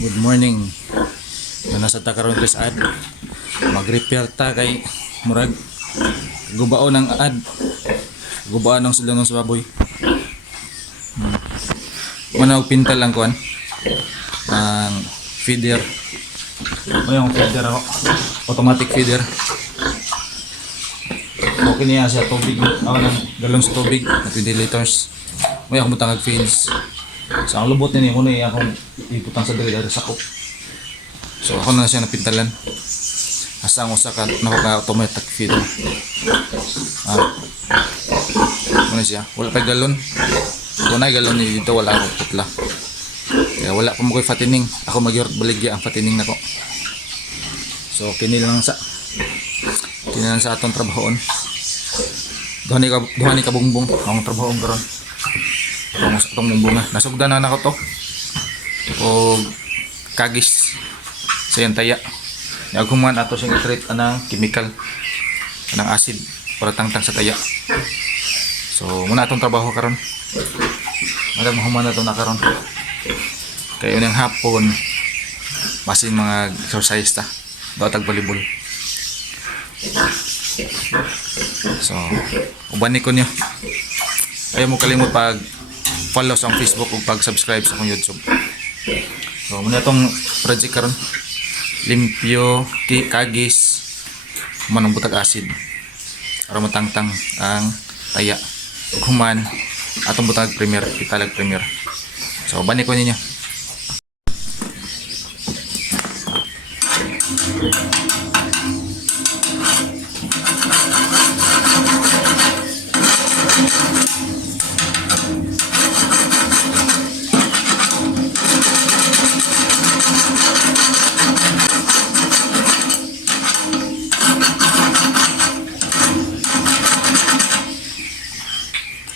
Good morning. Nasa ta karon guys ad. Mag-repair ta kay murag gubao ng ad. Gubaan ng sila ng sa baboy. Muna og pintal lang kuan. Ang feeder. May yung feeder ako. Automatic feeder. Okay niya siya tubig. Ako ng galon sa tubig na 20 liters. May ako mutang feeds. So ang lubot niya muna akong iputang sa dali sa kop. So ako na siya napintalan. Asa ang usa ka automatic feeder. Muna siya. Wala pa galon. Kung na galon ni dito wala akong putla. Kaya wala pa mo ko'y fatining. Ako mag-yort baligya ang fatining nako. So kini lang sa atong trabahoon. Duha ni kabungbong ang trabahoon karon. Itong mumbunga. Nasugdan na nako to. O kagis sa yung taya. Naghuman ato siyang i-treat anang chemical, anang acid para tangtang sa taya. So muna atong trabaho karon. Madam human na to na karon. Kaya unang hapon basin mga exercise ta. Daw volleyball. So uban ni ko niyo. Ayaw mo kalimot pag follow sa Facebook o pag-subscribe sa akong YouTube. So, muna itong project karon. Limpyo, kagis, manong butag acid. Para matangtang ang taya. Human, atong butag premier, italag premier. So, bani ko ninyo.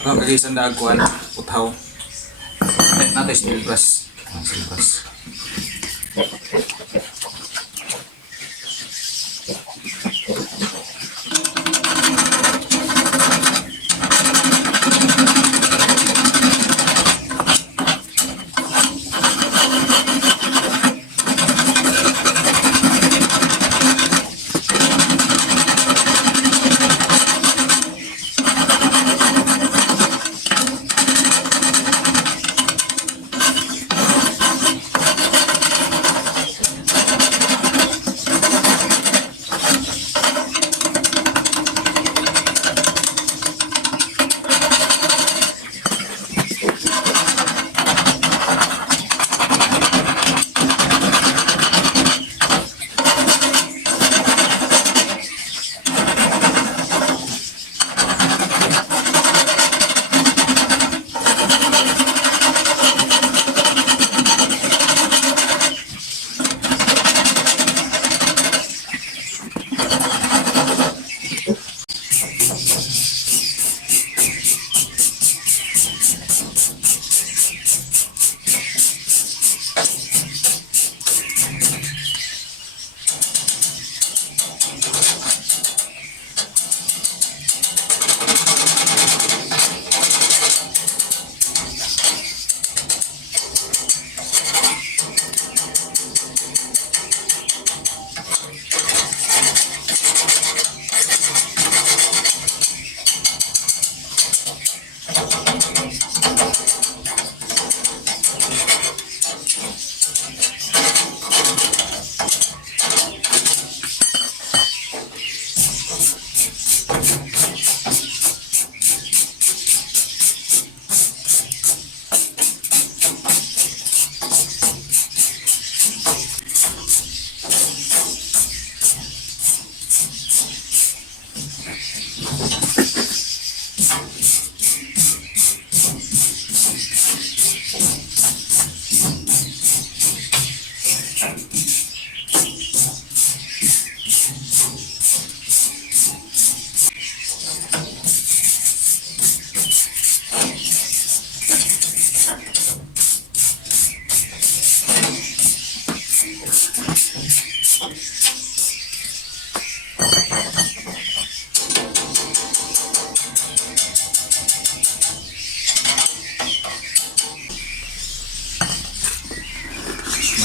Ang kagisan na agkuhan, puthaw. Natin steel brush. Steel brush.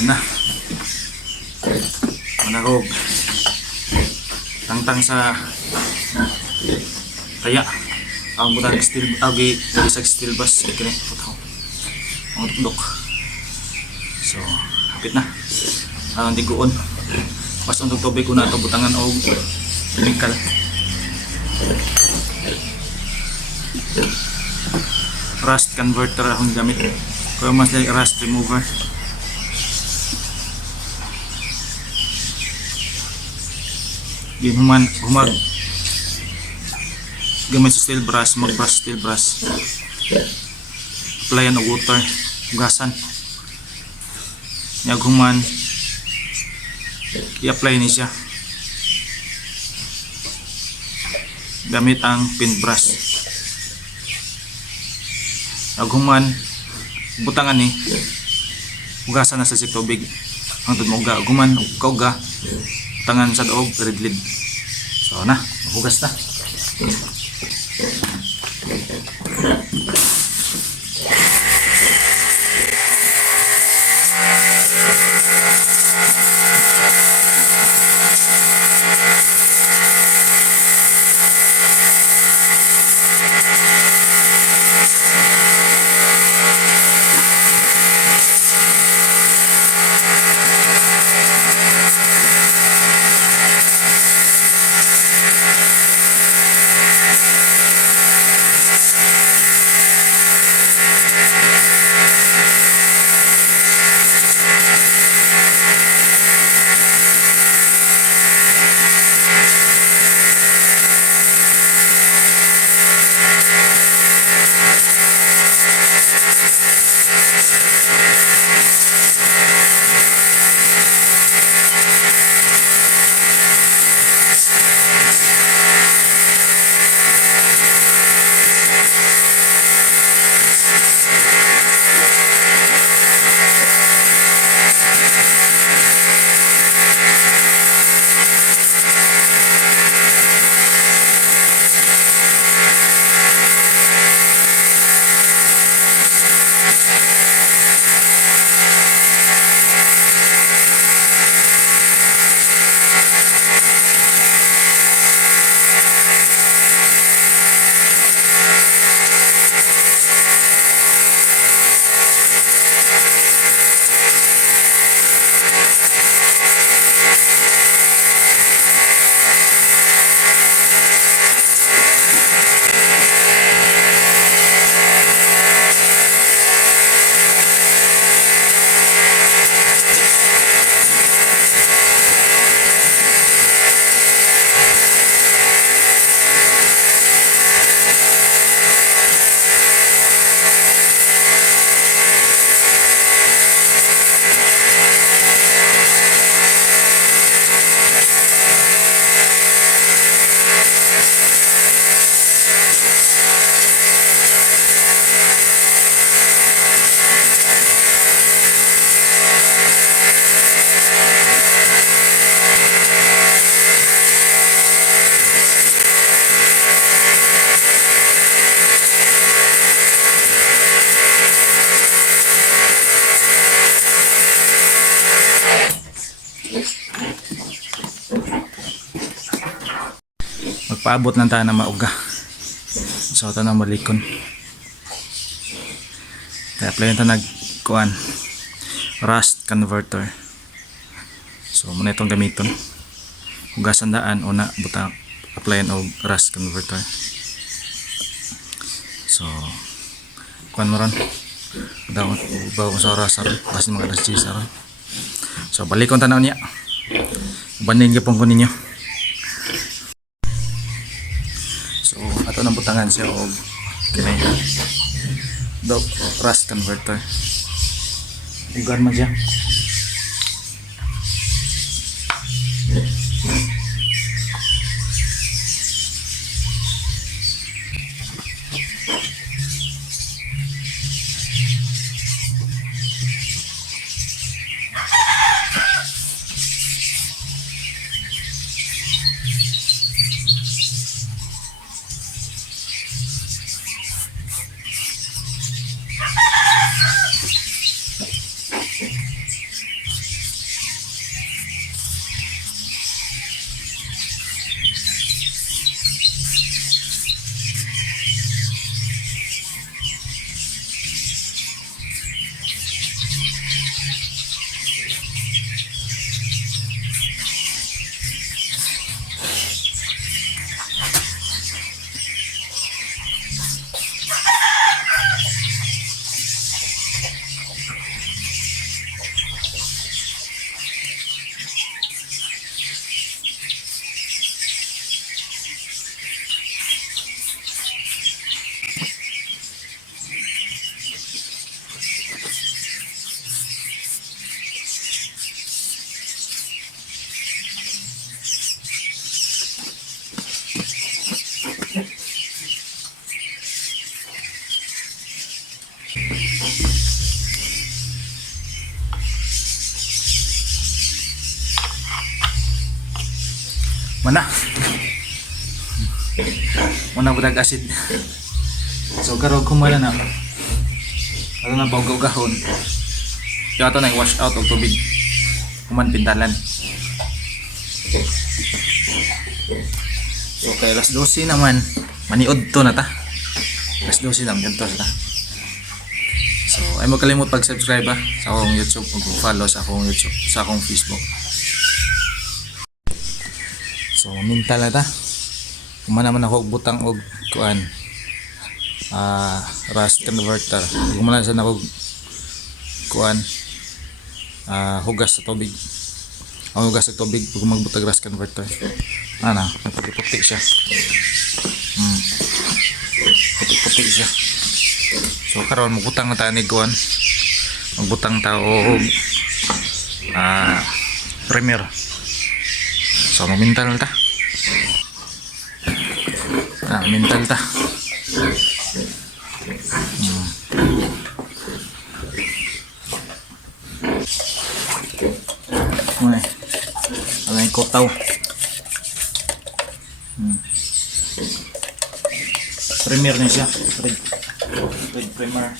Mana? Manarog. Tangtang sa taya. Ang butang steel agi isag steel bus kini putaw. Ang tukdok. So, hapit na. Ang tiguon. Pas untuk tubig ko na ito butangan og chemical. Rust converter akong gamit. Kaya mas like rust remover. Ginuman humag gamit sa steel brush, mag-brush steel brush. Applyan og water, hugasan. Nya human i-apply ni siya gamit ang paintbrush. Aghuman butangan ni hugasan na sa tubig hangtod mo uga aghuman kauga butangan sa daog red lid. So na hugas na. Magpaabot lang tayo na mauga. So ito na malikon. Kaya play ito nagkuhan rust converter. So muna itong gamiton. Hugasan daan una butang applyan og rust converter. So kuhan mo ron. Daw bago sa oras aron kasi mga alas 10 aron. So balikon tanaw niya. Banin gyapon ko ninyo. So ato nang butangan siya og kinay daw rust converter. Ugan man siya. Mana? Mana budak asid. So karon kumala na. Ano na bawgaw-gahon. Kaya ito na wash out og tubig. Kuman pintalan. So kay alas 12 naman, maniod to na ta. Alas 12 naman ganito ta. So ay mo kalimot pag-subscribe sa akong YouTube ug follow sa akong YouTube, sa akong Facebook. So mintal na ta. Kuman naman ako og butang og kuan. Rust converter. Kuman na sa ako kuan. Hugas sa tubig. Ang hugas sa tubig pag magbutag rust converter. Ana, puti-puti siya. Puti-puti siya. So karon magbutang na tayo ni kuan. Magbutang tao og primer. So mamintal ta. Mintal ta. Mulai. Alay ko taw. Premier na siya. Red primer.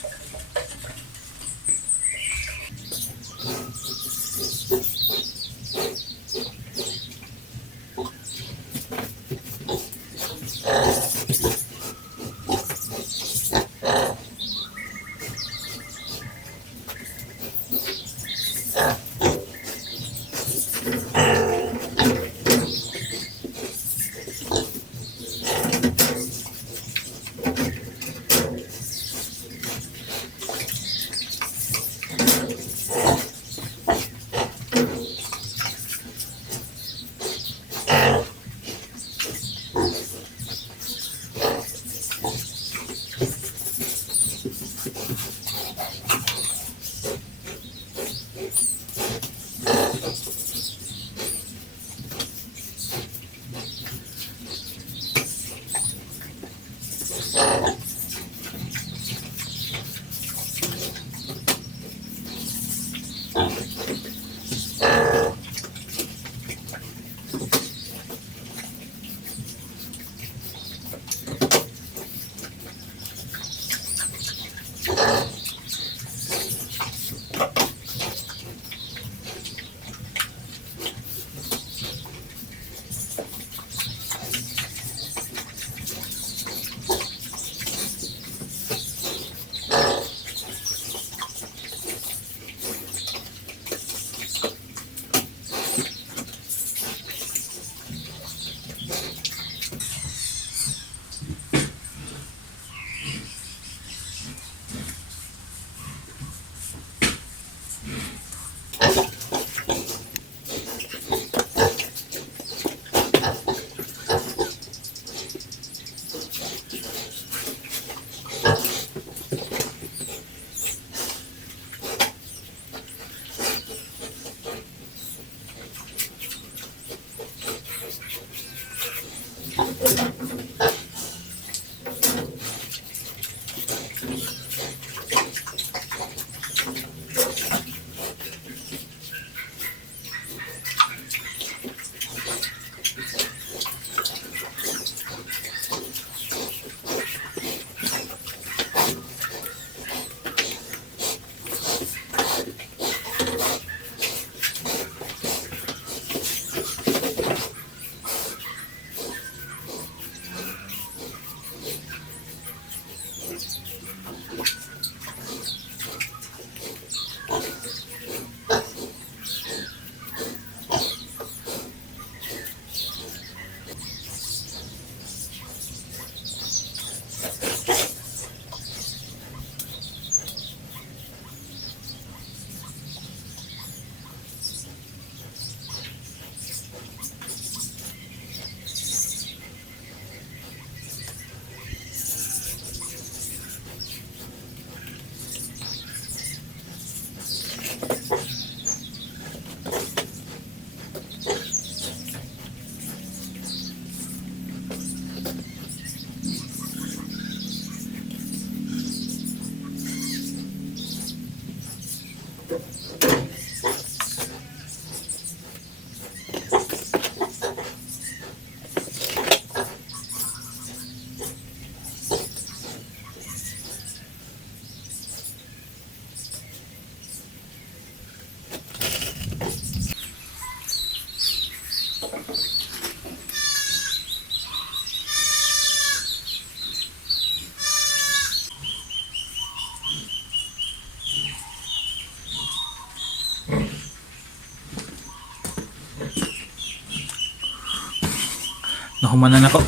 Nahumanan ako.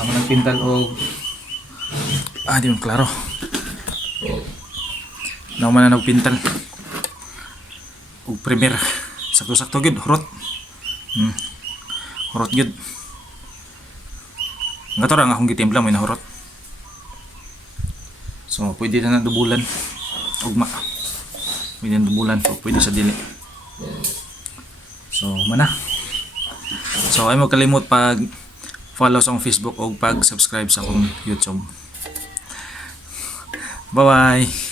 Naman nagpintal o di man klaro. Nahumanan nagpintal o premier. Sakto-sakto gyud hurot. Hurot gyud. Nga to ra nga akong gitimpla mo na hurot. So pwede na dubulan. Ugma. Pwede na dubulan o pwede sa dili. So mana. So ay mo kalimot pag follow sa akong Facebook o pag subscribe sa akong YouTube. Bye bye.